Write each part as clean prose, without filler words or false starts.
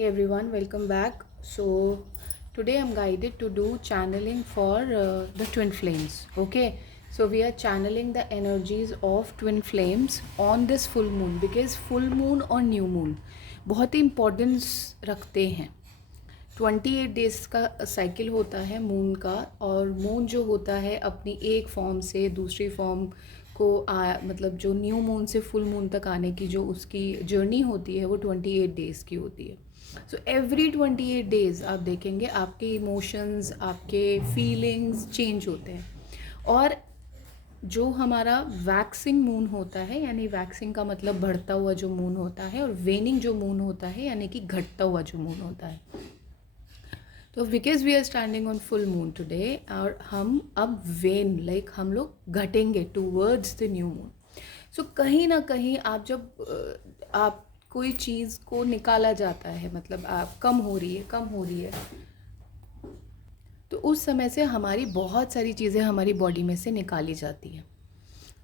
Hey everyone, welcome back. So, today I'm guided to do channeling for the twin flames. Okay, so we are channeling the energies of twin flames on this full moon because full moon और new moon बहुत ही importance रखते हैं। 28 days का cycle होता है moon का, और moon जो होता है अपनी एक फॉर्म से दूसरी फॉर्म को मतलब जो न्यू मून से फुल मून तक आने की जो उसकी जर्नी होती है वो 28 डेज़ की होती है। सो एवरी 28 डेज़ आप देखेंगे आपके इमोशंस, आपके फीलिंग्स चेंज होते हैं। और जो हमारा वैक्सिंग मून होता है, यानी वैक्सिंग का मतलब बढ़ता हुआ जो मून होता है, और वेनिंग जो मून होता है यानी कि घटता हुआ जो मून होता है। तो because we are standing on full moon today, और हम अब वेन हम लोग घटेंगे towards the new moon. So कहीं ना कहीं आप जब आप कोई चीज़ को निकाला जाता है, मतलब आप कम हो रही है, तो उस समय से हमारी बहुत सारी चीज़ें हमारी बॉडी में से निकाली जाती हैं।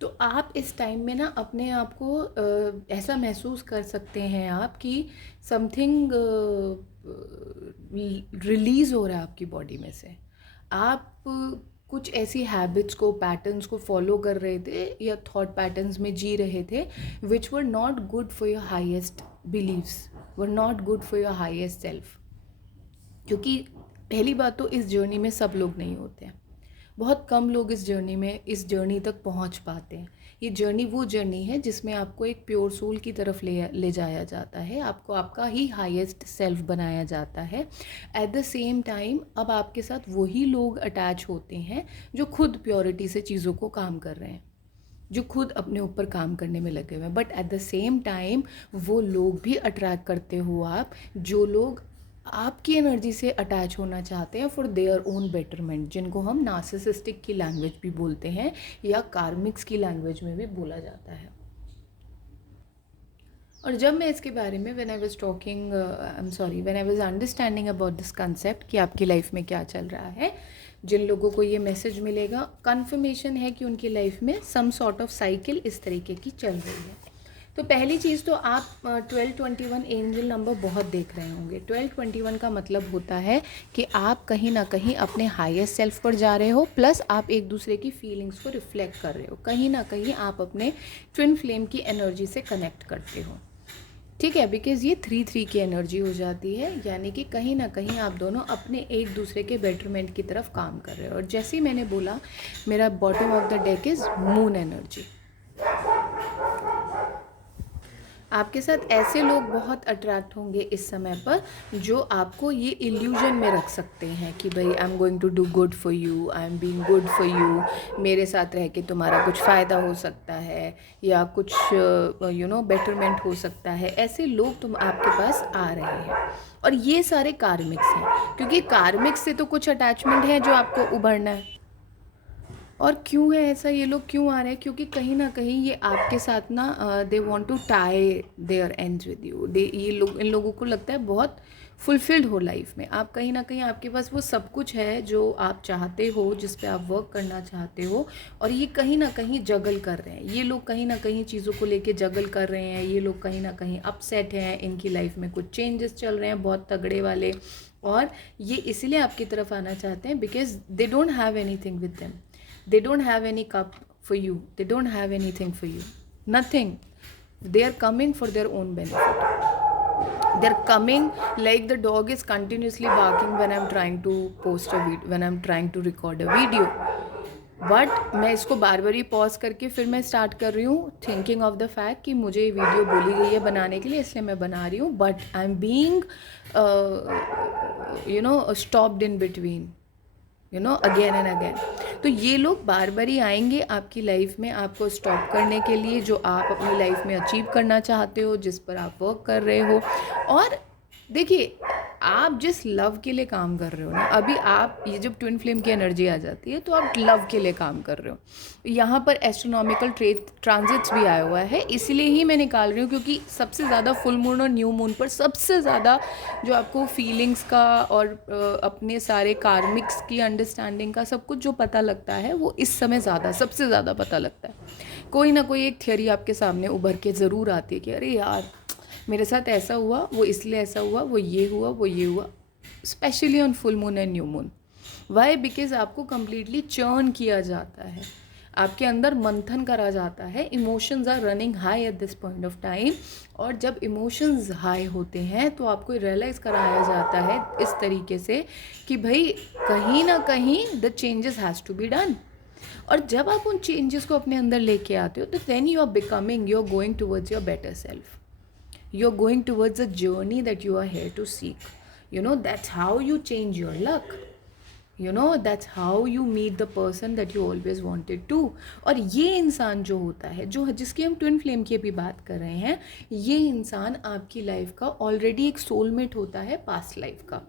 तो आप इस टाइम में ना अपने आप को ऐसा महसूस कर सकते हैं आप कि समथिंग रिलीज़ हो रहा है आपकी बॉडी में से। आप कुछ ऐसी हैबिट्स को, पैटर्न्स को फॉलो कर रहे थे या थॉट पैटर्न्स में जी रहे थे which were not good for your highest beliefs, were not good for your highest self. क्योंकि पहली बात तो इस जर्नी में सब लोग नहीं होते हैं, बहुत कम लोग इस जर्नी तक पहुंच पाते हैं। ये जर्नी वो जर्नी है जिसमें आपको एक प्योर सोल की तरफ ले जाया जाता है, आपको आपका ही हाईएस्ट सेल्फ बनाया जाता है। एट द सेम टाइम अब आपके साथ वही लोग अटैच होते हैं जो खुद प्योरिटी से चीज़ों को काम कर रहे हैं, जो खुद अपने ऊपर काम करने में लगे हुए हैं। But at the same time वो लोग भी अट्रैक्ट करते हो आप, जो लोग आपकी एनर्जी से अटैच होना चाहते हैं फॉर देयर ओन बेटरमेंट, जिनको हम नार्सिसिस्टिक की लैंग्वेज भी बोलते हैं या कार्मिक्स की लैंग्वेज में भी बोला जाता है। और जब मैं इसके बारे में when I was understanding about this concept कि आपकी लाइफ में क्या चल रहा है, जिन लोगों को ये मैसेज मिलेगा, कन्फर्मेशन है कि उनकी लाइफ में सम सॉर्ट ऑफ साइकिल इस तरीके की चल रही है। तो पहली चीज़ तो आप 1221 एंजल नंबर बहुत देख रहे होंगे। 1221 का मतलब होता है कि आप कहीं ना कहीं अपने हाईएस्ट सेल्फ पर जा रहे हो, प्लस आप एक दूसरे की फीलिंग्स को रिफ्लेक्ट कर रहे हो, कहीं ना कहीं आप अपने ट्विन फ्लेम की एनर्जी से कनेक्ट करते हो। ठीक है, बिकॉज ये 3-3 की एनर्जी हो जाती है, यानी कि कहीं ना कहीं आप दोनों अपने एक दूसरे के बेटरमेंट की तरफ काम कर रहे हो। और जैसे ही मैंने बोला, मेरा bottom of the deck is moon energy. आपके साथ ऐसे लोग बहुत अट्रैक्ट होंगे इस समय पर जो आपको ये इल्यूजन में रख सकते हैं कि भाई I am going to do good for you, I am being good for you, मेरे साथ रह के तुम्हारा कुछ फ़ायदा हो सकता है या कुछ बेटरमेंट हो सकता है। ऐसे लोग तुम आपके पास आ रहे हैं, और ये सारे कार्मिक्स हैं, क्योंकि कार्मिक्स से तो कुछ अटैचमेंट है जो आपको उभरना है। और क्यों है ऐसा, ये लोग क्यों आ रहे हैं? क्योंकि कहीं ना कहीं ये आपके साथ ना they want to tie their ends with you. इन लोगों को लगता है बहुत फुलफिल्ड हो लाइफ में। आप कहीं ना कहीं आपके पास वो सब कुछ है जो आप चाहते हो, जिस पे आप वर्क करना चाहते हो, और ये कहीं ना कहीं जगल कर रहे हैं। ये लोग कहीं ना कहीं चीज़ों को लेके जगल कर रहे हैं। ये लोग कहीं ना कहीं अपसेट हैं, इनकी लाइफ में कुछ चेंजेस चल रहे हैं बहुत तगड़े वाले, और ये इसलिए आपकी तरफ आना चाहते हैं because they don't have anything with them. They don't have any cup for you. They don't have anything for you. Nothing. They are coming for their own benefit. They're coming like the dog is continuously barking when I'm trying to post a video, when I'm trying to record a video. But मैं इसको बार बार he pause करके फिर मैं start कर रही हूँ, thinking of the fact कि मुझे ये वीडियो बोली गई है बनाने के लिए, इसलिए मैं बना रही हूँ। But I am being stopped in between, again and again. तो ये लोग बार बार ही आएंगे आपकी लाइफ में आपको स्टॉप करने के लिए, जो आप अपनी लाइफ में अचीव करना चाहते हो, जिस पर आप वर्क कर रहे हो। और देखिए, आप जिस लव के लिए काम कर रहे हो ना, अभी आप ये जब ट्विन फ्लेम की एनर्जी आ जाती है तो आप लव के लिए काम कर रहे हो। यहाँ पर एस्ट्रोनॉमिकल ट्रांजिट्स भी आया हुआ है, इसीलिए ही मैं निकाल रही हूँ, क्योंकि सबसे ज़्यादा फुल मून और न्यू मून पर सबसे ज़्यादा जो आपको फीलिंग्स का और अपने सारे कार्मिक्स की अंडरस्टैंडिंग का सब कुछ जो पता लगता है, वो इस समय सबसे ज़्यादा पता लगता है। कोई ना कोई एक थियोरी आपके सामने उभर के ज़रूर आती है कि अरे यार, मेरे साथ ऐसा हुआ, वो इसलिए ऐसा हुआ, वो ये हुआ, वो ये हुआ, specially on full moon and new moon. Why? Because आपको कंप्लीटली चर्न किया जाता है, आपके अंदर मंथन करा जाता है, emotions are running high at this point of time. और जब इमोशंस हाई होते हैं तो आपको रियलाइज़ कराया जाता है इस तरीके से कि भाई कहीं ना कहीं the changes has to be done. और जब आप उन चेंजेस को अपने अंदर लेके आते हो तो then you are becoming, you are going towards your better self, you are going towards a journey that you are here to seek. That's how you change your luck. That's how you meet the person that you always wanted to. और ये इंसान जो होता है, जो जिसकी हम twin flame की अभी बात कर रहे हैं, ये इंसान आपकी लाइफ का ऑलरेडी एक सोलमेट होता है, पास्ट लाइफ का।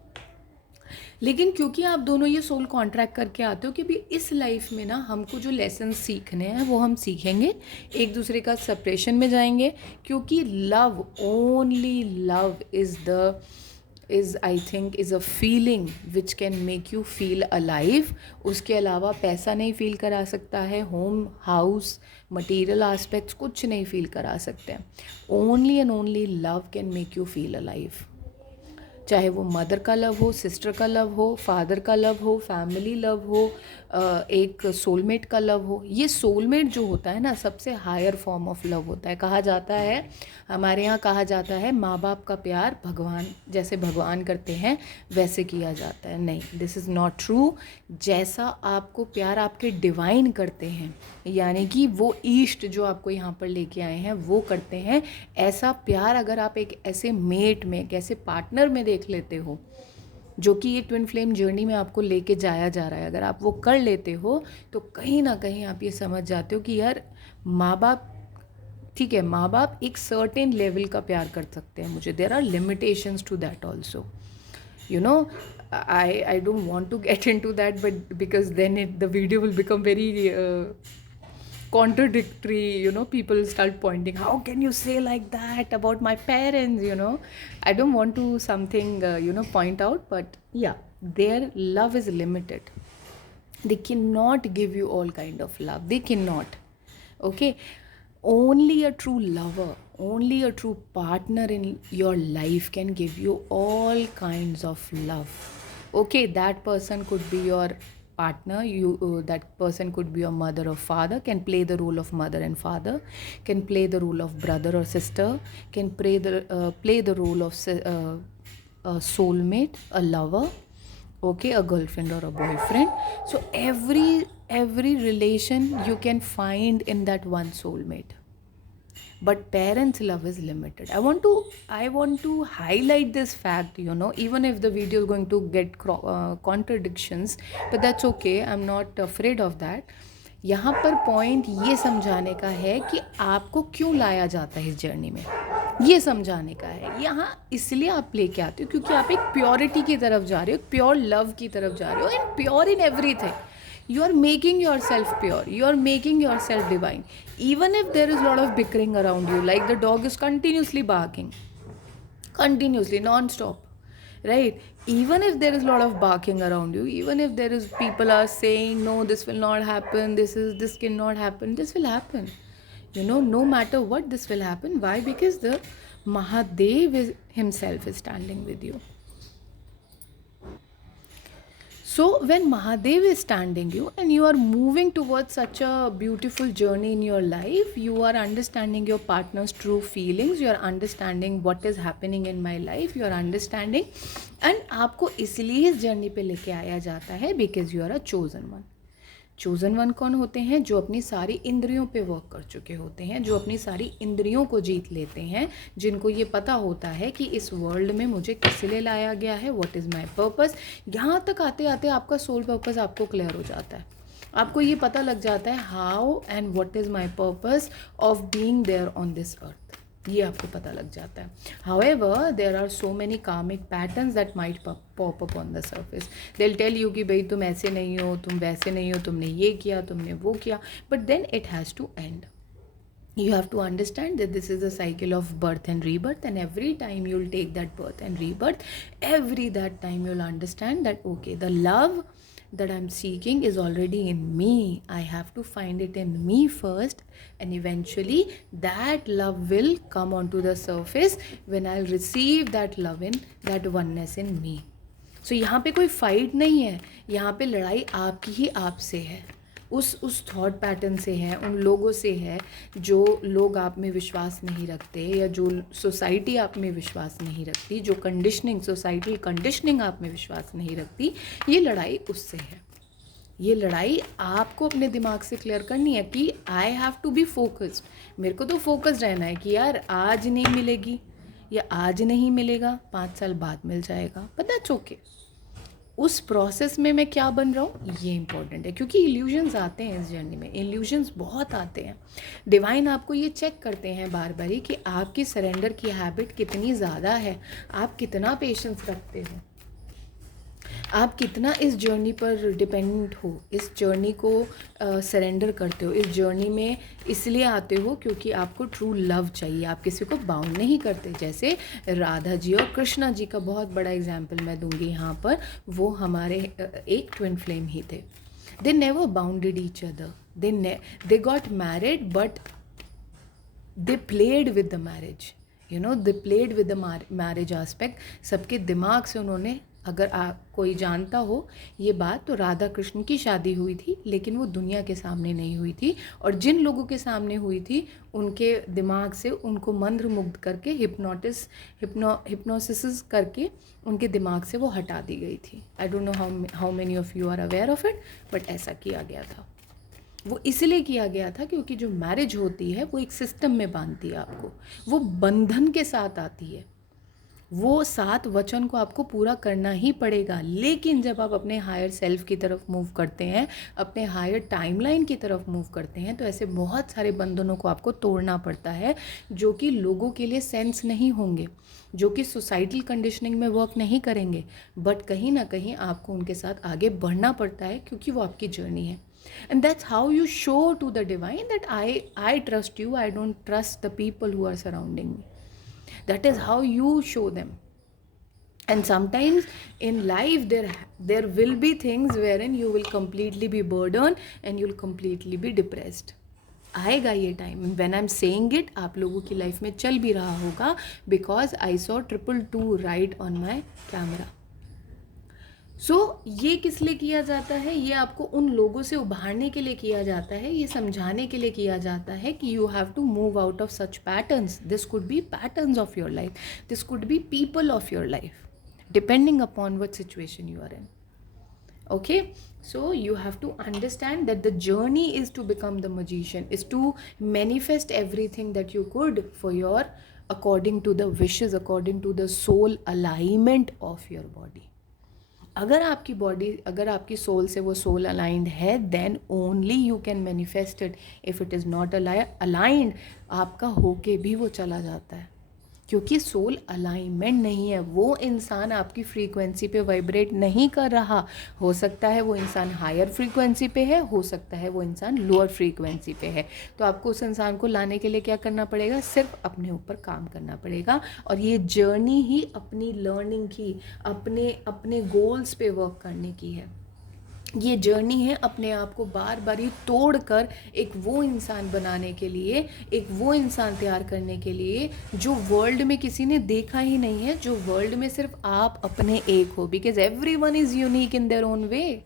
लेकिन क्योंकि आप दोनों ये सोल कॉन्ट्रैक्ट करके आते हो कि अभी इस लाइफ में ना हमको जो लेसन सीखने हैं वो हम सीखेंगे, एक दूसरे का सेपरेशन में जाएंगे, क्योंकि love, only love is I think is a feeling which can make you feel alive. उसके अलावा पैसा नहीं फील करा सकता है, होम, हाउस, मटेरियल आस्पेक्ट्स कुछ नहीं फील करा सकते हैं। Only and only love can make you feel alive. चाहे वो मदर का लव हो, सिस्टर का लव हो, फादर का लव हो, फैमिली लव हो, एक सोलमेट का लव हो। ये सोलमेट जो होता है ना, सबसे हायर फॉर्म ऑफ लव होता है। कहा जाता है, हमारे यहाँ कहा जाता है, माँ बाप का प्यार भगवान, जैसे भगवान करते हैं वैसे किया जाता है। नहीं, दिस इज़ नॉट ट्रू। जैसा आपको प्यार आपके डिवाइन करते हैं, यानी कि वो ईस्ट जो आपको यहाँ पर लेके आए हैं वो करते हैं, ऐसा प्यार अगर आप एक ऐसे मेट में, एक ऐसे पार्टनर में देख लेते हो जो कि ये ट्विन फ्लेम जर्नी में आपको लेके जाया जा रहा है, अगर आप वो कर लेते हो तो कहीं ना कहीं आप ये समझ जाते हो कि यार माँ बाप, ठीक है, माँ बाप एक सर्टेन लेवल का प्यार कर सकते हैं मुझे, there are limitations to that also. I don't want to get into that, but because then the video will become very contradictory. People start pointing, how can you say like that about my parents? I don't want to something point out, but yeah, their love is limited. They cannot give you all kind of love, they cannot. Okay, only a true lover, only a true partner in your life can give you all kinds of love. Okay, that person could be your partner, that person could be your mother or father, can play the role of mother and father, can play the role of brother or sister, can play the role of a soulmate, a lover, okay, a girlfriend or a boyfriend. So every relation you can find in that one soulmate, but parents love is limited. I want to highlight this fact, even if the video is going to get contradictions, but that's okay, I'm not afraid of that. यहाँ पर point ये समझाने का है कि आपको क्यों लाया जाता है इस जर्नी में, ये समझाने का है। यहाँ इसलिए आप लेके आते हो क्योंकि आप एक प्योरिटी की तरफ जा रहे हो, प्योर लव की तरफ जा रहे हो, and pure in everything. You are making yourself pure, you are making yourself divine, even if there is a lot of bickering around you, like the dog is continuously barking, continuously, non-stop, right? Even if there is a lot of barking around you, even if there is people are saying no, this will not happen, this cannot happen, this will happen, no matter what, this will happen. Why? Because the Mahadev himself is standing with you. So when Mahadev is standing you and you are moving towards such a beautiful journey in your life, you are understanding your partner's true feelings, you are understanding what is happening in my life, you are understanding, and आपको इसलिए इस journey पे लेके आया जाता है because you are a chosen one. Chosen one कौन होते हैं? जो अपनी सारी इंद्रियों पे वर्क कर चुके होते हैं, जो अपनी सारी इंद्रियों को जीत लेते हैं, जिनको ये पता होता है कि इस वर्ल्ड में मुझे किस लिए लाया गया है, व्हाट इज़ माय पर्पस. यहाँ तक आते आते आपका सोल पर्पस आपको क्लियर हो जाता है, आपको ये पता लग जाता है how and what is my purpose of being there on this earth, ये आपको पता लग जाता है. However there are so many karmic patterns that might pop up on the surface. They will tell you कि भाई तुम ऐसे नहीं हो, तुम वैसे नहीं हो, तुमने ये किया, तुमने वो किया, but then it has to end. You have to understand that this is a cycle of birth and rebirth, and every time you'll take that birth and rebirth, every that time you'll understand that okay, the love that I'm seeking is already in me. I have to find it in me first, and eventually that love will come onto the surface when I'll receive that love in that oneness in me. So यहाँ पे कोई fight नहीं है, यहाँ पे लड़ाई आपकी ही आपसे है, उस थॉट पैटर्न से है, उन लोगों से है जो लोग आप में विश्वास नहीं रखते, या जो सोसाइटी आप में विश्वास नहीं रखती, जो कंडीशनिंग, सोसाइटल कंडीशनिंग आप में विश्वास नहीं रखती. ये लड़ाई उससे है. ये लड़ाई आपको अपने दिमाग से क्लियर करनी है कि I have to be focused. मेरे को तो फोकस्ड रहना है कि यार आज नहीं मिलेगी या आज नहीं मिलेगा, 5 साल बाद मिल जाएगा, बट दैट्स ओके. उस प्रोसेस में मैं क्या बन रहा हूँ ये इंपॉर्टेंट है, क्योंकि इल्यूजन्स आते हैं इस जर्नी में, इल्यूजन्स बहुत आते हैं. डिवाइन आपको ये चेक करते हैं बार बार ही कि आपकी सरेंडर की हैबिट कितनी ज़्यादा है, आप कितना पेशेंस रखते हो, आप कितना इस जर्नी पर डिपेंडेंट हो, इस जर्नी को सरेंडर करते हो, इस जर्नी में इसलिए आते हो क्योंकि आपको ट्रू लव चाहिए, आप किसी को बाउंड नहीं करते. जैसे राधा जी और कृष्णा जी का बहुत बड़ा एग्जाम्पल मैं दूंगी यहाँ पर. वो हमारे एक ट्विन फ्लेम ही थे. They never bounded each other, they got married but they played with the marriage, you know, they played with the marriage aspect. सबके दिमाग से उन्होंने, अगर कोई जानता हो ये बात, तो राधा कृष्ण की शादी हुई थी लेकिन वो दुनिया के सामने नहीं हुई थी, और जिन लोगों के सामने हुई थी उनके दिमाग से उनको मंत्र मुग्ध करके हिप्नोसिस करके उनके दिमाग से वो हटा दी गई थी. I don't know how many of you are aware of it, but ऐसा किया गया था. वो इसलिए किया गया था क्योंकि जो मैरिज होती है वो एक सिस्टम में बांधती है आपको, वो बंधन के साथ आती है, वो 7 वचन को आपको पूरा करना ही पड़ेगा. लेकिन जब आप अपने हायर सेल्फ की तरफ मूव करते हैं, अपने हायर टाइमलाइन की तरफ मूव करते हैं, तो ऐसे बहुत सारे बंधनों को आपको तोड़ना पड़ता है जो कि लोगों के लिए सेंस नहीं होंगे, जो कि सोसाइटल कंडीशनिंग में वर्क नहीं करेंगे, बट कहीं ना कहीं आपको उनके साथ आगे बढ़ना पड़ता है क्योंकि वो आपकी जर्नी है. And that's how you show to the divine that I trust you, I don't trust the people who are surrounding me. That is how you show them. And sometimes in life there will be things wherein you will completely be burdened and you'll completely be depressed. आएगा ये time. when I'm saying it, आप लोगों की life में चल भी रहा होगा, because I saw 222 right on my camera. ये किस लिए किया जाता है? ये आपको उन लोगों से उभारने के लिए किया जाता है, ये समझाने के लिए किया जाता है कि you have to move out of such patterns. This could be patterns of your life, this could be people of your life, depending upon what situation you are in. Okay, so you have to understand that the journey is to become the magician, is to manifest everything that you could for your, according to the wishes, according to the soul alignment of your body. अगर आपकी body, अगर आपकी soul से वो soul aligned है, then only you can manifest it. If it is not aligned, आपका होके भी वो चला जाता है, क्योंकि सोल अलाइनमेंट नहीं है. वो इंसान आपकी फ्रीक्वेंसी पे वाइब्रेट नहीं कर रहा. हो सकता है वो इंसान हायर फ्रीक्वेंसी पे है, हो सकता है वो इंसान लोअर फ्रीक्वेंसी पे है. तो आपको उस इंसान को लाने के लिए क्या करना पड़ेगा? सिर्फ अपने ऊपर काम करना पड़ेगा. और ये जर्नी ही अपनी लर्निंग की, अपने गोल्स पे वर्क करने की है. ये जर्नी है अपने आप को बार बार ही तोड़ कर एक वो इंसान बनाने के लिए, एक वो इंसान तैयार करने के लिए जो वर्ल्ड में किसी ने देखा ही नहीं है, जो वर्ल्ड में सिर्फ आप अपने एक हो. Because everyone is unique in their own way.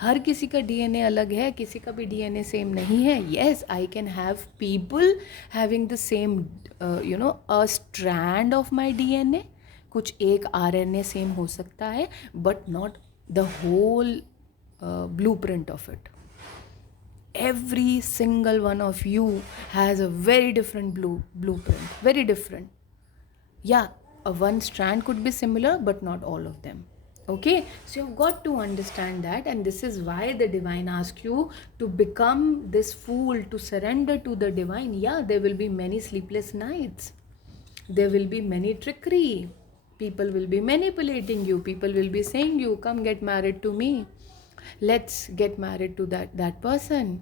हर किसी का डीएनए अलग है, किसी का भी डीएनए सेम नहीं है. Yes, I can have people having the same a strand of my DNA. कुछ एक आरएनए सेम हो सकता है, but not the whole blueprint of it. Every single one of you has a very different blueprint, very different. Yeah, one strand could be similar, but not all of them. Okay, so you've got to understand that, and this is why the divine asks you to become this fool, to surrender to the divine. Yeah, there will be many sleepless nights, there will be many trickery, people will be manipulating you, people will be saying you come get married to me, let's get married to that person.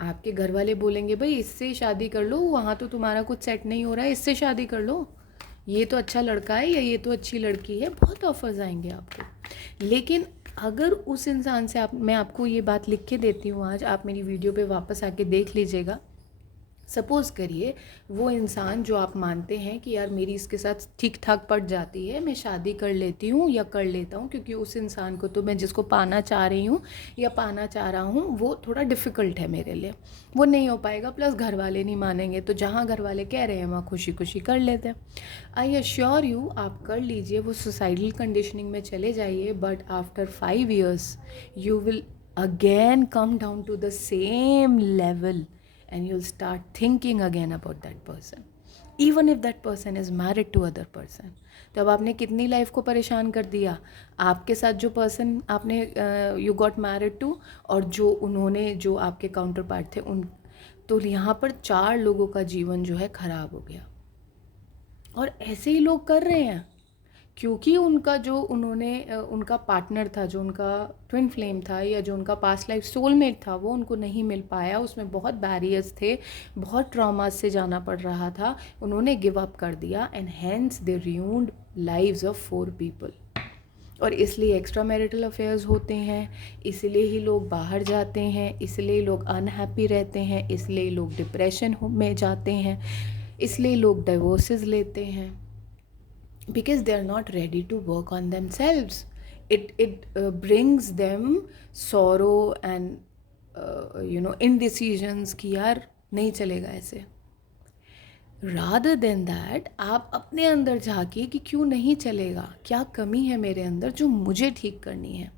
आपके घर वाले बोलेंगे भाई इससे शादी कर लो, वहाँ तो तुम्हारा कुछ सेट नहीं हो रहा है, इससे शादी कर लो, ये तो अच्छा लड़का है या ये तो अच्छी लड़की है. बहुत ऑफर्स आएंगे आपको, लेकिन अगर उस इंसान से मैं आपको ये बात लिख के देती हूँ आज, आप मेरी वीडियो पे वापस आके देख लीजिएगा। सपोज़ करिए वो इंसान जो आप मानते हैं कि यार मेरी इसके साथ ठीक ठाक पड़ जाती है, मैं शादी कर लेती हूँ या कर लेता हूँ, क्योंकि उस इंसान को तो मैं जिसको पाना चाह रही हूँ या पाना चाह रहा हूँ वो थोड़ा डिफ़िकल्ट है मेरे लिए, वो नहीं हो पाएगा, प्लस घर वाले नहीं मानेंगे, तो जहाँ घर वाले कह रहे हैं वहाँ खुशी खुशी कर लेते हैं। आई अश्योर यू आप कर लीजिए, वो सोसाइटल कंडीशनिंग में चले जाइए, but after 5 years you will again come down to the same level and you'll start thinking again about that person, even if that person is married to other person. तो अब आपने कितनी life को परेशान कर दिया, आपके साथ जो पर्सन आपने यू गॉट मैरिड टू, और जो उन्होंने जो आपके काउंटर पार्ट थे उन, तो यहाँ पर 4 लोगों का जीवन जो है ख़राब हो गया। और ऐसे ही लोग कर रहे हैं क्योंकि उनका जो उन्होंने उनका पार्टनर था, जो उनका ट्विन फ्लेम था या जो उनका पास्ट लाइफ सोलमेट था, वो उनको नहीं मिल पाया, उसमें बहुत बैरियर्स थे, बहुत ट्रॉमा से जाना पड़ रहा था, उन्होंने गिव अप कर दिया and hence they ruined lives of 4 people। और इसलिए एक्स्ट्रा मैरिटल अफेयर्स होते हैं, इसलिए ही लोग बाहर जाते हैं, इसलिए लोग अनहैप्पी रहते हैं, इसलिए लोग डिप्रेशन में जाते हैं, इसलिए लोग डिवोर्सेस लेते हैं, because they are not ready to work on themselves। It brings them sorrow and indecisions कि यार नहीं चलेगा ऐसे। रादर देन दैट आप अपने अंदर झांकिए कि क्यों नहीं चलेगा, क्या कमी है मेरे अंदर जो मुझे ठीक करनी है,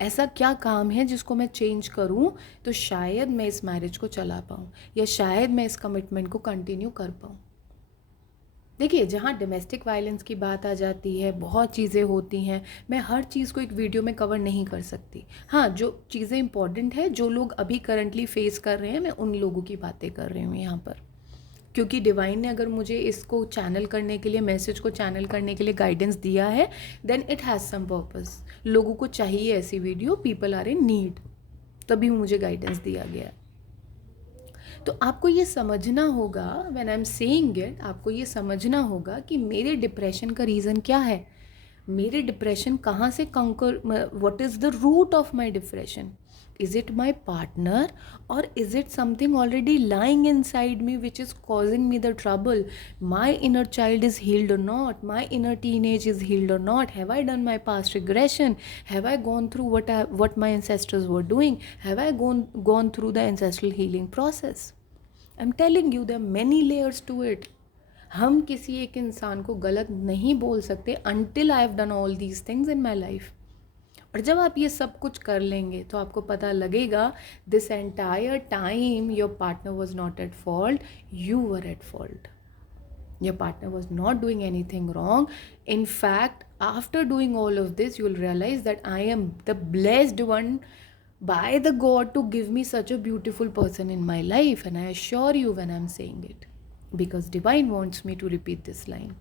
ऐसा क्या काम है जिसको मैं चेंज करूं तो शायद मैं इस मैरिज को चला पाऊं या शायद मैं इस कमिटमेंट को कंटिन्यू कर पाऊं। देखिए, जहाँ डोमेस्टिक वायलेंस की बात आ जाती है, बहुत चीज़ें होती हैं, मैं हर चीज़ को एक वीडियो में कवर नहीं कर सकती। हाँ, जो चीज़ें इंपॉर्टेंट है, जो लोग अभी करंटली फेस कर रहे हैं, मैं उन लोगों की बातें कर रही हूँ यहाँ पर, क्योंकि डिवाइन ने अगर मुझे इसको चैनल करने के लिए, मैसेज को चैनल करने के लिए गाइडेंस दिया है, then it has some purpose. लोगों को चाहिए ऐसी video, people are in need, तभी मुझे गाइडेंस दिया गया। तो आपको ये समझना होगा, when I am saying it, आपको ये समझना होगा कि मेरे डिप्रेशन का रीज़न क्या है, मेरे डिप्रेशन कहाँ से कंकर, what is the root of my depression. Is it my partner, or is it something already lying inside me which is causing me the trouble? My inner child is healed or not? My inner teenage is healed or not? Have I done my past regression? Have I gone through what my ancestors were doing? Have I gone through the ancestral healing process? I'm telling you, there are many layers to it. हम किसी एक इंसान को गलत नहीं बोल सकते until I have done all these things in my life। और जब आप ये सब कुछ कर लेंगे तो आपको पता लगेगा this entire time your partner was not at fault, you were at fault. Your partner was not doing anything wrong. In fact after doing all of this you will realize that I am the blessed one by the God to give me such a beautiful person in my life, and I assure you when I'm saying it, because divine wants me to repeat this line.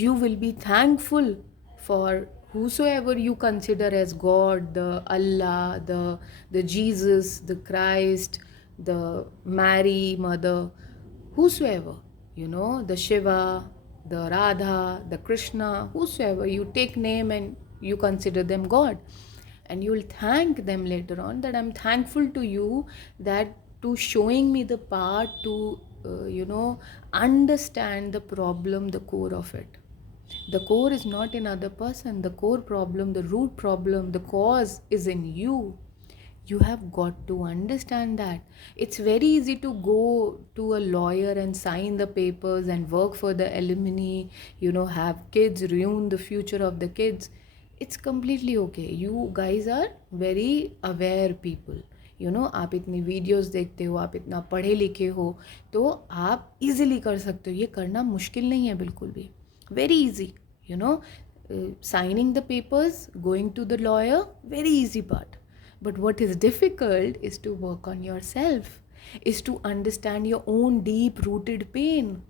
You will be thankful for whosoever you consider as God, the Allah, the Jesus, the Christ, the Mary mother, whosoever, the Shiva, the Radha, the Krishna, whosoever you take name and you consider them God, and you will thank them later on that I'm thankful to you that to showing me the path to understand the problem, the core of it. The core is not in other person. The core problem, the root problem, the cause is in you. You have got to understand that. It's very easy to go to a lawyer and sign the papers and work for the alimony, have kids, ruin the future of the kids. It's completely okay. You guys are very aware people. आप इतनी videos देखते हो, आप इतना पढ़े लिखे हो, तो आप इजीली कर सकते हो। ये करना मुश्किल नहीं है बिल्कुल भी, very easy. Signing the papers, going to the lawyer, very easy part. But what is difficult is to work on yourself, is to understand your own deep rooted pain.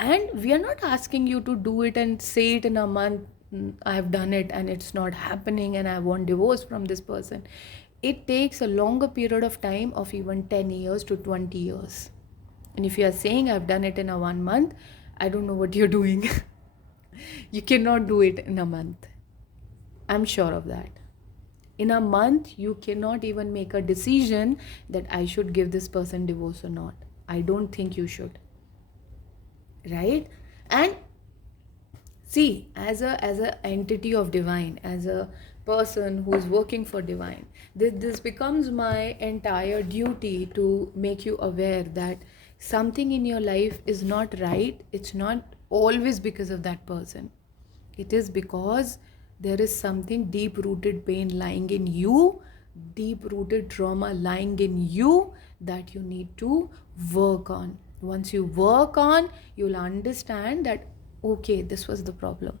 And we are not asking you to do it and say it in a month, I have done it and it's not happening and I want divorce from this person. It takes a longer period of time of even 10 years to 20 years. And if you are saying I've done it in a 1 month, I don't know what you're doing. You cannot do it in a month. I'm sure of that. In a month, you cannot even make a decision that I should give this person divorce or not. I don't think you should. Right? And see, as a entity of divine, as a person who is working for divine, this becomes my entire duty to make you aware that something in your life is not right. It's not always because of that person. It is because there is something deep rooted pain lying in you, deep rooted trauma lying in you, that you need to work on. Once you work on, you'll understand that okay, this was the problem.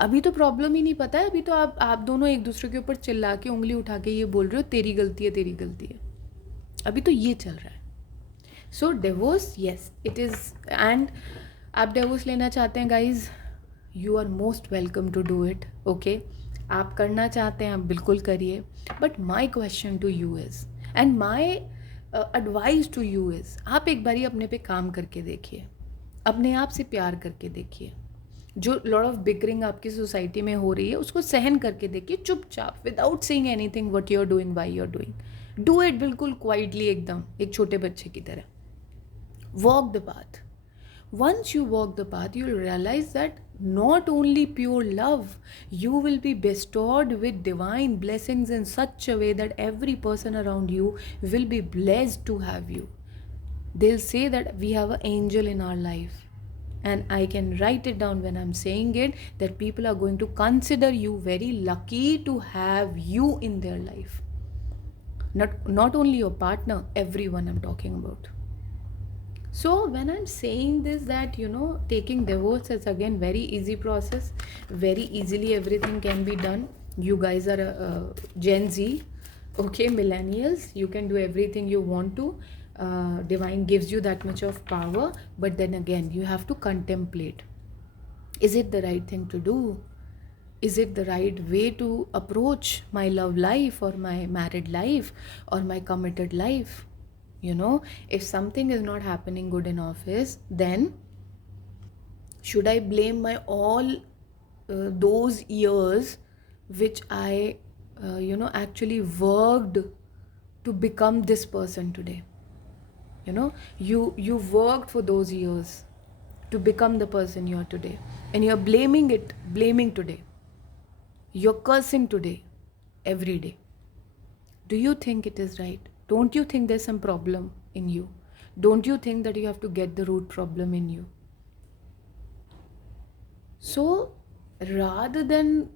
अभी तो problem ही नहीं पता है, अभी तो आप दोनों एक दूसरे के ऊपर चिल्ला के उंगली उठा के ये बोल रहे हो तेरी गलती है, तेरी गलती है. अभी तो ये चल रहा है. So divorce, yes it is. And आप डिवोर्स लेना चाहते हैं guys, you are most welcome to do it. Okay, आप करना चाहते हैं आप बिल्कुल करिए. But my question to you is, and my advice to you is, आप एक बारी अपने पे काम करके देखिए, अपने आप से प्यार करके देखिए. जो लॉट ऑफ बिकरिंग आपकी सोसाइटी में हो रही है उसको सहन करके देखिए, चुपचाप, without saying anything what you are doing, why you are doing. Do it बिल्कुल क्वाइटली, एकदम एक छोटे बच्चे की तरह. Walk the path. Once you walk the path, you will realize that not only pure love, you will be bestowed with divine blessings in such a way that every person around you will be blessed to have you. They'll say that we have an angel in our life. And I can write it down when I'm saying it, that people are going to consider you very lucky to have you in their life. Not only your partner, everyone I'm talking about. So when I'm saying this, that taking divorce is again very easy process, very easily everything can be done. You guys are Gen Z, okay, millennials, you can do everything you want to. Divine gives you that much of power, but then again you have to contemplate, is it the right thing to do? Is it the right way to approach my love life or my married life or my committed life? If something is not happening good in office, then should I blame my all those years which I actually worked to become this person today? You worked for those years to become the person you are today, and you're blaming today, you're cursing today, every day. Do you think it is right? Don't you think there's some problem in you? Don't you think that you have to get the root problem in you? So rather than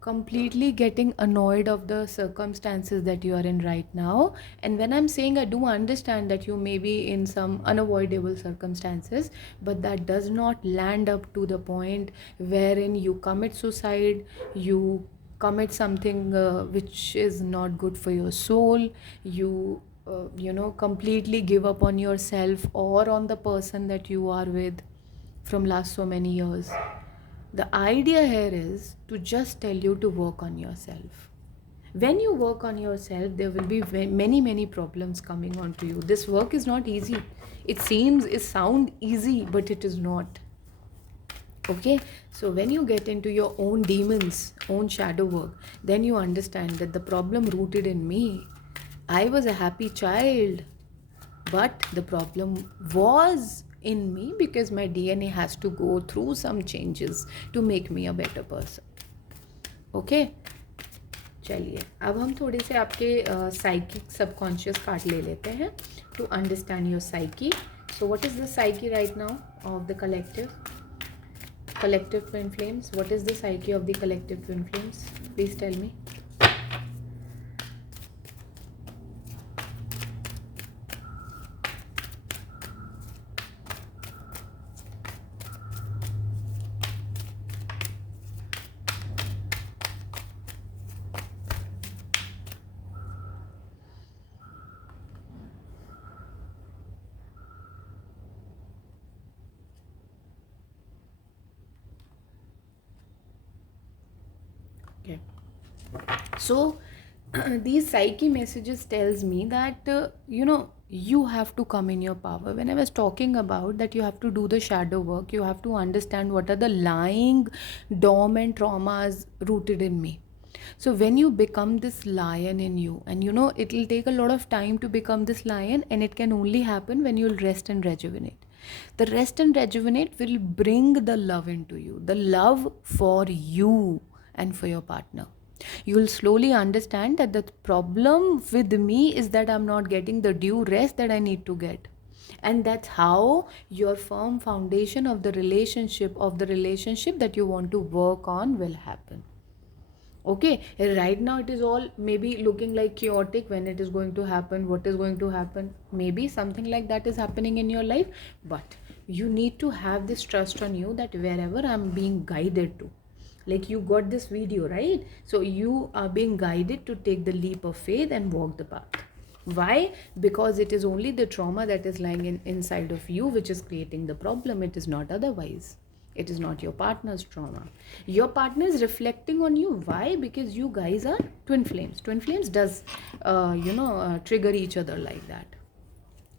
completely getting annoyed of the circumstances that you are in right now, and when I'm saying, I do understand that you may be in some unavoidable circumstances, but that does not land up to the point wherein you commit suicide, you commit something which is not good for your soul, you completely give up on yourself or on the person that you are with from last so many years. The idea here is to just tell you to work on yourself. When you work on yourself, there will be many problems coming onto you. This work is not easy. It sound easy, but it is not. Okay, so when you get into your own demons, own shadow work, then you understand that the problem rooted in me. I was a happy child, but the problem was in me because my DNA has to go through some changes to make me a better person. Okay, चलिए अब हम थोड़े से आपके psychic subconscious part ले लेते हैं to understand your psyche. So what is the psyche right now of the collective twin flames? What is the psyche of the collective twin flames? Please tell me. Okay, so these psyche messages tells me that You have to come in your power. When I was talking about that, you have to do the shadow work, you have to understand what are the lying dormant traumas rooted in me. So when you become this lion in you, and it'll take a lot of time to become this lion, and it can only happen when you'll rest and rejuvenate. The rest and rejuvenate will bring the love into you, the love for you and for your partner. You will slowly understand that the problem with me is that I'm not getting the due rest that I need to get. And that's how your firm foundation of the relationship that you want to work on will happen. Okay, right now it is all maybe looking like chaotic. When it is going to happen, what is going to happen, maybe something like that is happening in your life. But you need to have this trust on you that wherever I'm being guided to, like you got this video, right? So you are being guided to take the leap of faith and walk the path. Why? Because it is only the trauma that is lying inside of you which is creating the problem. It is not otherwise. It is not your partner's trauma. Your partner is reflecting on you. Why? Because you guys are twin flames. Twin flames does trigger each other like that.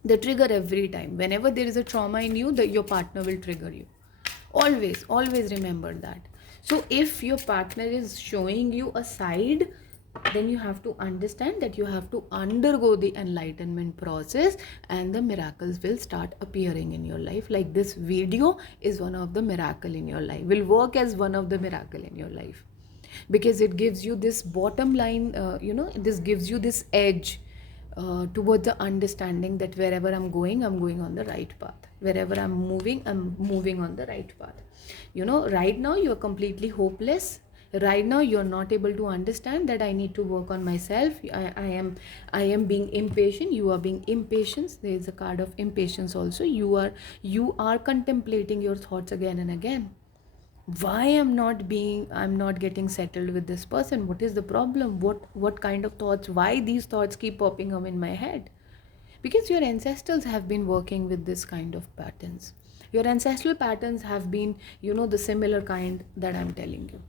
They trigger every time. Whenever there is a trauma in you, your partner will trigger you. Always remember that. So if your partner is showing you a side, then you have to understand that you have to undergo the enlightenment process, and the miracles will start appearing in your life. Like this video is one of the miracle in your life, will work as one of the miracle in your life, because it gives you this bottom line, this gives you this edge towards the understanding that wherever I'm going on the right path. Wherever I'm moving on the right path. Right now you're completely hopeless. Right now you're not able to understand that I need to work on myself. I am being impatient. You are being impatient. There is a card of impatience also. You are contemplating your thoughts again and again. Why I'm not getting settled with this person? What is the problem? What kind of thoughts? Why these thoughts keep popping up in my head? Because your ancestors have been working with this kind of patterns. Your ancestral patterns have been the similar kind that I'm telling you.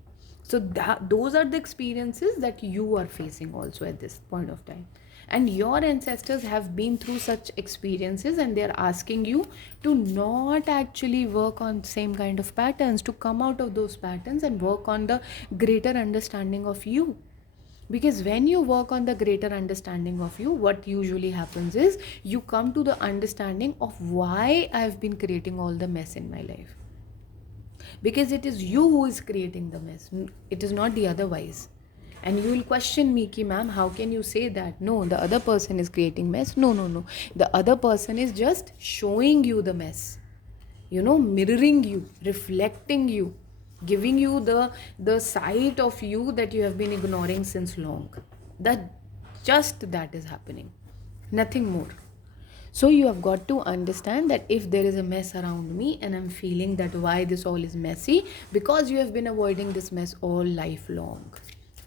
So those are the experiences that you are facing also at this point of time. And your ancestors have been through such experiences, and they're asking you to not actually work on same kind of patterns, to come out of those patterns and work on the greater understanding of you. Because when you work on the greater understanding of you, what usually happens is you come to the understanding of why I've been creating all the mess in my life. Because it is you who is creating the mess, it is not the otherwise. And you will question me ki ma'am, how can you say that? No, the other person is creating mess. No, the other person is just showing you the mess, mirroring you, reflecting you, giving you the sight of you that you have been ignoring since long. That is happening, nothing more. So you have got to understand that if there is a mess around me and I'm feeling that why this all is messy, because you have been avoiding this mess all life long.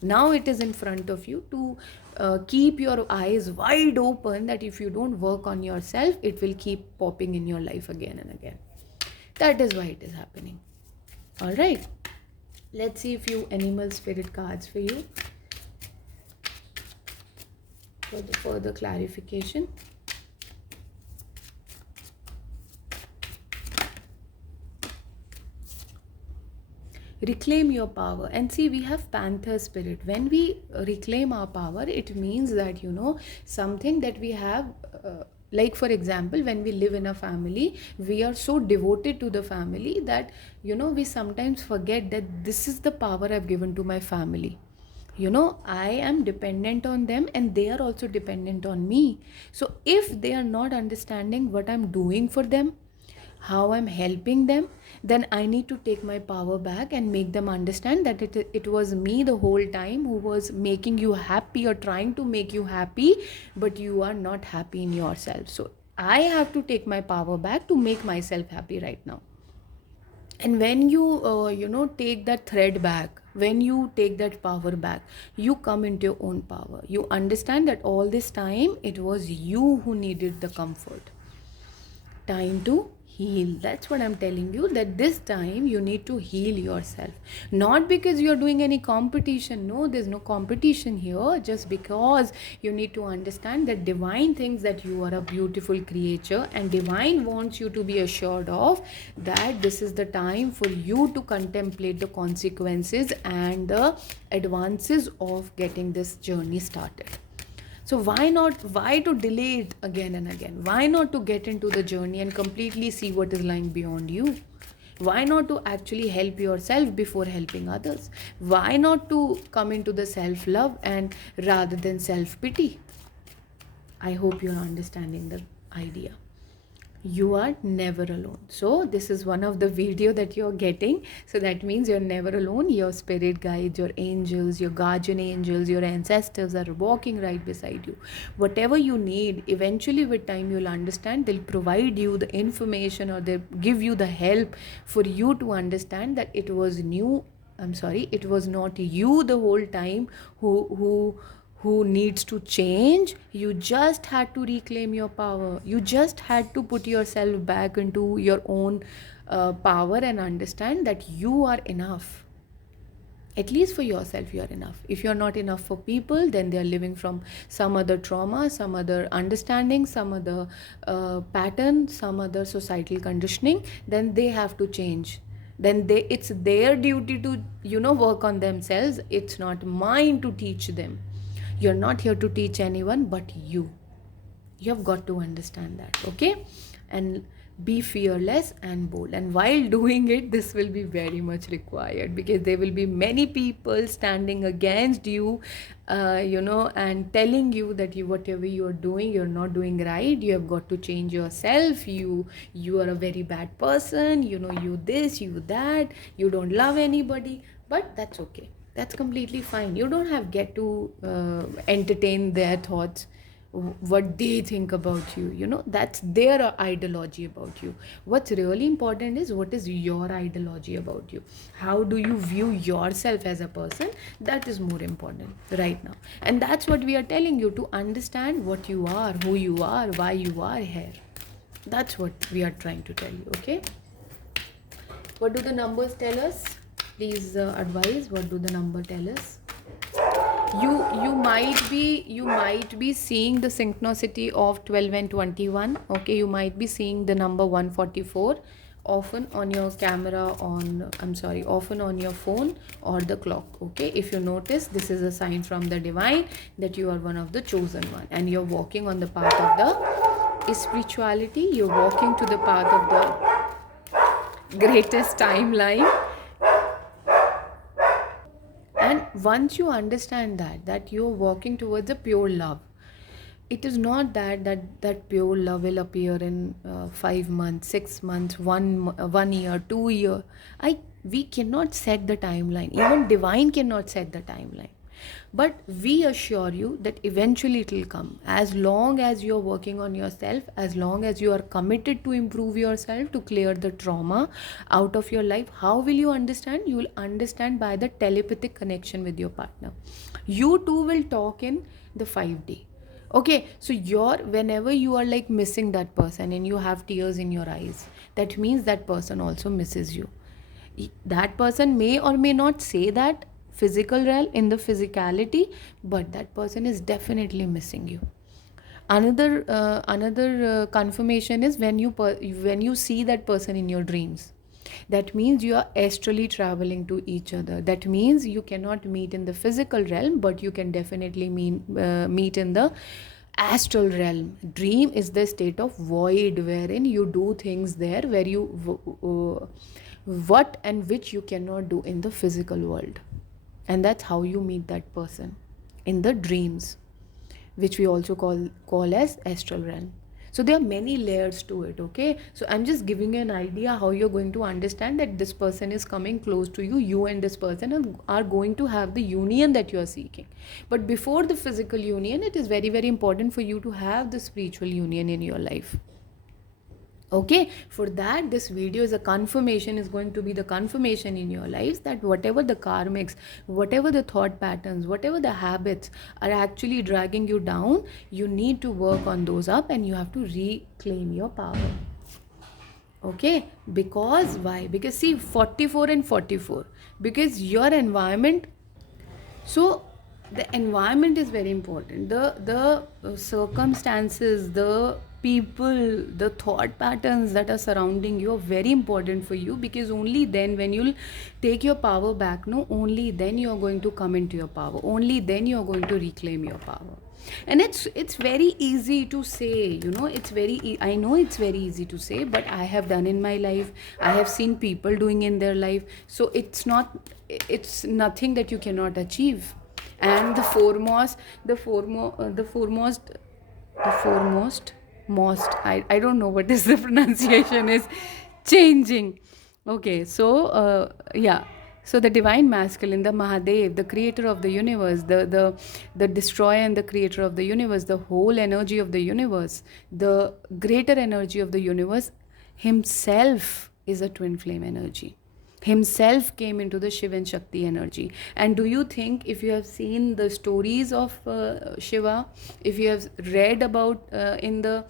Now it is in front of you to keep your eyes wide open, that if you don't work on yourself, it will keep popping in your life again and again. That is why it is happening. All right, let's see a few animal spirit cards for you for the further clarification. Reclaim your power. And see, we have panther spirit. When we reclaim our power, it means that something that we have, like for example, when we live in a family, we are so devoted to the family that we sometimes forget that this is the power I've given to my family. I am dependent on them, and they are also dependent on me. So if they are not understanding what I'm doing for them, how I'm helping them, then I need to take my power back and make them understand that it was me the whole time who was making you happy or trying to make you happy, but you are not happy in yourself. So I have to take my power back to make myself happy right now. And when you take that thread back, when you take that power back, you come into your own power. You understand that all this time it was you who needed the comfort. Time to heal. That's what I'm telling you, that this time you need to heal yourself, not because you're doing any competition. No, there's no competition here. Just because you need to understand that divine thinks that you are a beautiful creature, and divine wants you to be assured of that this is the time for you to contemplate the consequences and the advances of getting this journey started. So why not, why to delay it again and again? Why not to get into the journey and completely see what is lying beyond you? Why not to actually help yourself before helping others? Why not to come into the self love and rather than self pity? I hope you're understanding the idea. You are never alone. So this is one of the video that you're getting. So that means you're never alone. Your spirit guides, your angels, your guardian angels, your ancestors are walking right beside you. Whatever you need, eventually with time you'll understand. They'll provide you the information, or they'll give you the help for you to understand that it was it was not you the whole time who needs to change. You just had to reclaim your power. You just had to put yourself back into your own power and understand that you are enough. At least for yourself, you are enough. If you're not enough for people, then they are living from some other trauma, some other understanding, some other pattern, some other societal conditioning. Then they have to change. Then it's their duty to work on themselves. It's not mine to teach them. You're not here to teach anyone but you. You have got to understand that, okay? And be fearless and bold. And while doing it, this will be very much required, because there will be many people standing against you, and telling you that whatever you are doing, you're not doing right. You have got to change yourself. You are a very bad person. You this, you that. You don't love anybody. But that's okay. That's completely fine. You don't have get to entertain their thoughts, what they think about you. That's their ideology about you. What's really important is what is your ideology about you. How do you view yourself as a person? That is more important right now. And that's what we are telling you, to understand what you are, who you are, why you are here. That's what we are trying to tell you, okay? What do the numbers tell us? Please advise, what do the number tell us? You might be seeing the synchronicity of 12 and 21. Okay, you might be seeing the number 144 often on your camera, often on your phone or the clock. Okay, if you notice, this is a sign from the divine that you are one of the chosen one, and you're walking on the path of the spirituality. You're walking to the path of the greatest timeline. And once you understand that you're walking towards a pure love, it is not that pure love will appear in 5 months, 6 months, 1 year, 2 year. We cannot set the timeline. Even divine cannot set the timeline. But we assure you that eventually it will come. As long as you're working on yourself, as long as you are committed to improve yourself, to clear the trauma out of your life. How will you understand? You will understand by the telepathic connection with your partner. You two will talk in the 5D. Okay, so whenever you are like missing that person and you have tears in your eyes, that means that person also misses you. That person may or may not say that physical realm, in the physicality, but that person is definitely missing you. Another confirmation is when you see that person in your dreams. That means you are astrally traveling to each other. That means you cannot meet in the physical realm, but you can definitely meet in the astral realm. Dream is the state of void wherein you do things there where what and which you cannot do in the physical world. And that's how you meet that person, in the dreams, which we also call as astral realm. So there are many layers to it, okay? So I'm just giving you an idea how you're going to understand that this person is coming close to you. You and this person are going to have the union that you are seeking. But before the physical union, it is very, very important for you to have the spiritual union in your life. Okay, for that this video is going to be the confirmation in your lives that whatever the karmics, whatever the thought patterns, whatever the habits are actually dragging you down, you need to work on those up and you have to reclaim your power. Okay, because why? Because see, 44 and 44, because your environment, so the environment is very important. The circumstances, the people, the thought patterns that are surrounding you are very important for you, because only then when you'll take your power back, no, only then you're going to come into your power, only then you're going to reclaim your power. And it's very easy to say, you know, it's very I know it's very easy to say, but I have done in my life, I have seen people doing in their life. So it's nothing that you cannot achieve. And the foremost most, I don't know what is the pronunciation is changing. Okay, so yeah, so the divine masculine, the Mahadev, the creator of the universe, the destroyer and the creator of the universe, the whole energy of the universe, the greater energy of the universe himself is a twin flame energy. Himself came into the Shiva and Shakti energy. And do you think, if you have seen the stories of Shiva, if you have read about in the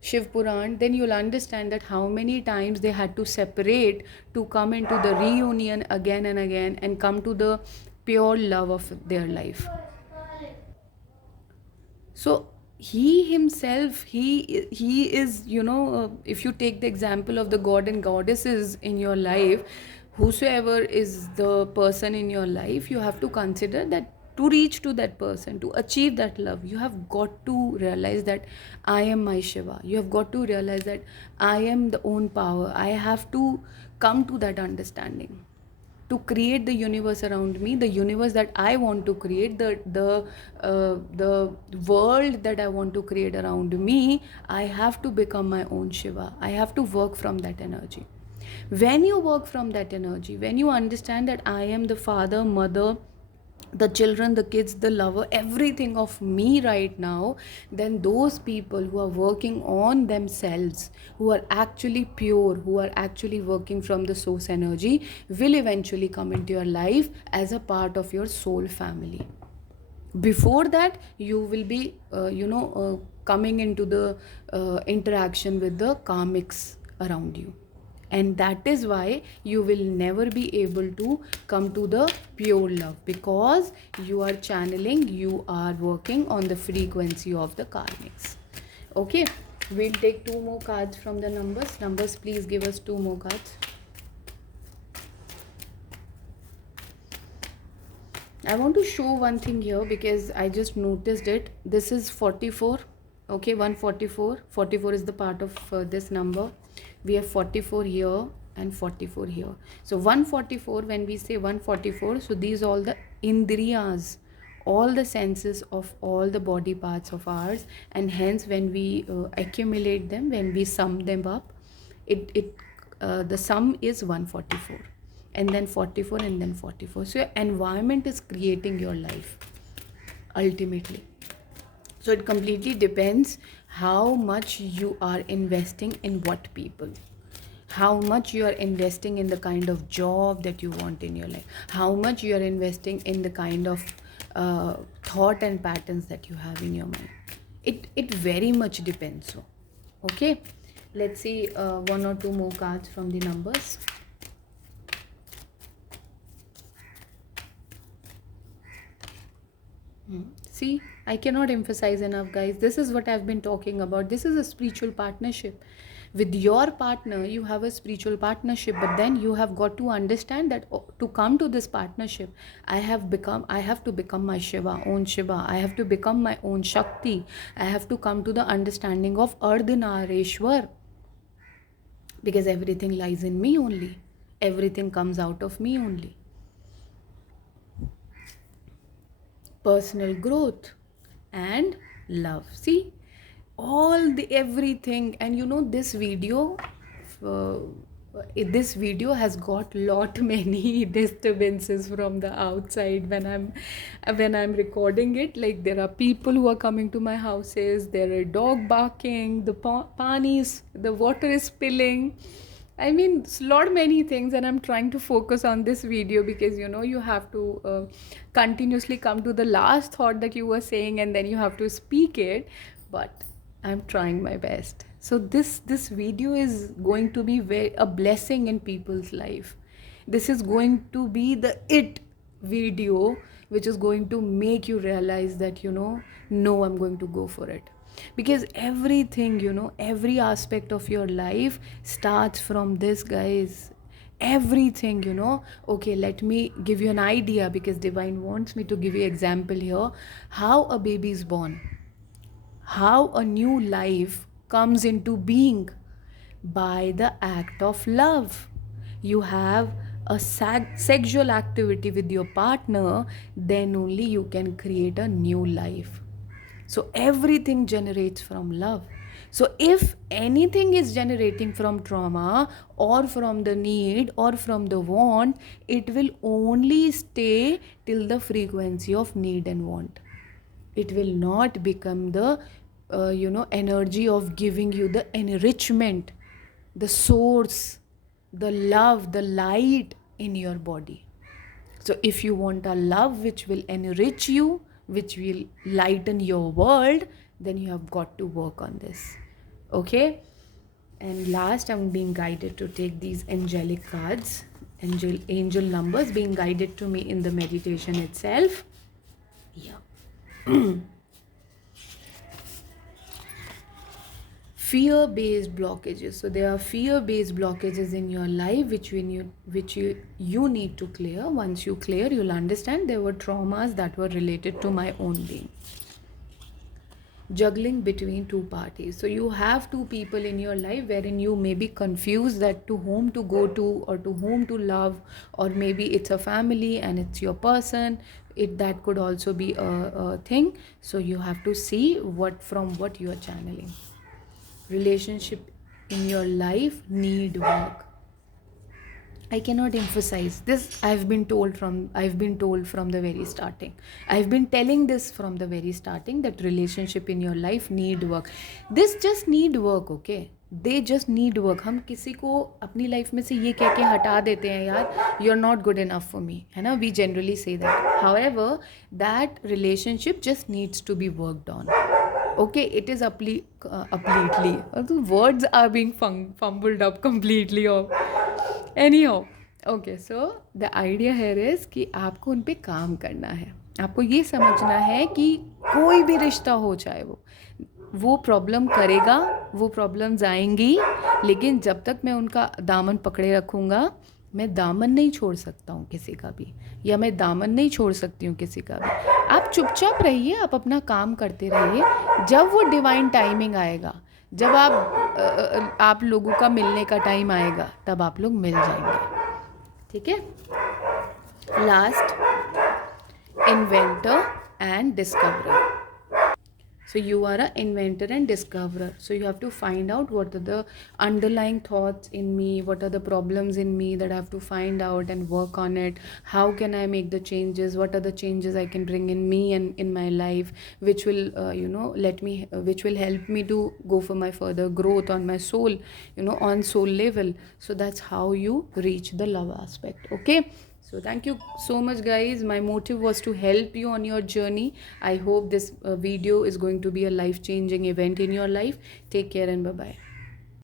Shiv Puran, then you'll understand that how many times they had to separate to come into the reunion again and again and come to the pure love of their life. So he himself, he is, you know, if you take the example of the god and goddesses in your life, whosoever is the person in your life, you have to consider that to reach to that person, to achieve that love, you have got to realize that I am my Shiva. You have got to realize that I am the own power. I have to come to that understanding to create the universe around me, the universe that I want to create, the world that I want to create around me. I have to become my own Shiva. I have to work from that energy. When you work from that energy, when you understand that I am the father, mother, the children, the kids, the lover, everything of me right now, then those people who are working on themselves, who are actually pure, who are actually working from the source energy, will eventually come into your life as a part of your soul family. Before that, you will be coming into the interaction with the karmics around you, and that is why you will never be able to come to the pure love, because you are channeling, you are working on the frequency of the karmics. Okay, we'll take two more cards from the numbers. Please give us two more cards. I want to show one thing here because I just noticed it. This is 44. Okay, 144. 44 is the part of this number. We have 44 here and 44 here. So 144, when we say 144, so these all the indriyas, all the senses of all the body parts of ours, and hence when we accumulate them, when we sum them up, it the sum is 144, and then 44, and then 44. So your environment is creating your life ultimately. So it completely depends how much you are investing in what people, how much you are investing in the kind of job that you want in your life, how much you are investing in the kind of thought and patterns that you have in your mind. It very much depends. So okay, let's see one or two more cards from the numbers. See, I cannot emphasize enough, guys. This is what I've been talking about. This is a spiritual partnership. With your partner, you have a spiritual partnership, but then you have got to understand that to come to this partnership, I have to become my Shiva, own Shiva. I have to become my own Shakti. I have to come to the understanding of Ardhanareshwar, because everything lies in me only. Everything comes out of me only. Personal growth and love. See, all the everything. And you know, this video has got lot many disturbances from the outside when I'm recording it. Like, there are people who are coming to my houses, there are dog barking, the water is spilling. I mean, lot many things, and I'm trying to focus on this video because you have to continuously come to the last thought that you were saying, and then you have to speak it. But I'm trying my best. So this video is going to be a blessing in people's life. This is going to be the it video which is going to make you realize that, no, I'm going to go for it. Because everything, every aspect of your life starts from this, guys. Everything, okay, let me give you an idea, because divine wants me to give you example here. How a baby is born, how a new life comes into being, by the act of love. You have a sexual activity with your partner, then only you can create a new life. So everything generates from love. So if anything is generating from trauma or from the need or from the want, it will only stay till the frequency of need and want. It will not become the energy of giving you the enrichment, the source, the love, the light in your body. So if you want a love which will enrich you, which will lighten your world, then you have got to work on this. Okay? And last, I'm being guided to take these angelic cards, angel numbers being guided to me in the meditation itself. Yeah. Fear-based blockages. So there are fear-based blockages in your life which you need to clear. Once you clear, you'll understand there were traumas that were related to my own being. Juggling between two parties. So you have two people in your life wherein you may be confused that to whom to go to or to whom to love, or maybe it's a family and it's your person. That could also be a thing. So you have to see from what you are channeling. Relationship in your life need work. I cannot emphasize this. I've been told from the very starting. I've been telling this from the very starting, that relationship in your life need work. This just need work, okay? They just need work. हम किसी को अपनी life में से ये कह के हटा देते हैं, यार you're not good enough for me, है ना? We generally say that. However, that relationship just needs to be worked on. Okay, it is completely. The words are being fumbled up completely. Anyhow, okay, so the idea here is कि आपको उन पे काम करना है. आपको ये समझना है कि कोई भी रिश्ता हो, चाहे वो प्रॉब्लम करेगा, वो प्रॉब्लम्स आएंगी, लेकिन जब तक मैं उनका दामन पकड़े रखूँगा, मैं दामन नहीं छोड़ सकता हूँ किसी का भी, या मैं दामन नहीं छोड़ सकती हूँ किसी का भी. आप चुपचाप रहिए, आप अपना काम करते रहिए. जब वो डिवाइन टाइमिंग आएगा, जब आप लोगों का मिलने का टाइम आएगा, तब आप लोग मिल जाएंगे. ठीक है. Last, inventor and discoverer. So you are an inventor and discoverer. So you have to find out what are the underlying thoughts in me, what are the problems in me that I have to find out and work on it. How can I make the changes? What are the changes I can bring in me and in my life, which will which will help me to go for my further growth on my soul, on soul level. So that's how you reach the love aspect. Okay. So thank you so much, guys. My motive was to help you on your journey. I hope this video is going to be a life-changing event in your life. Take care and bye-bye.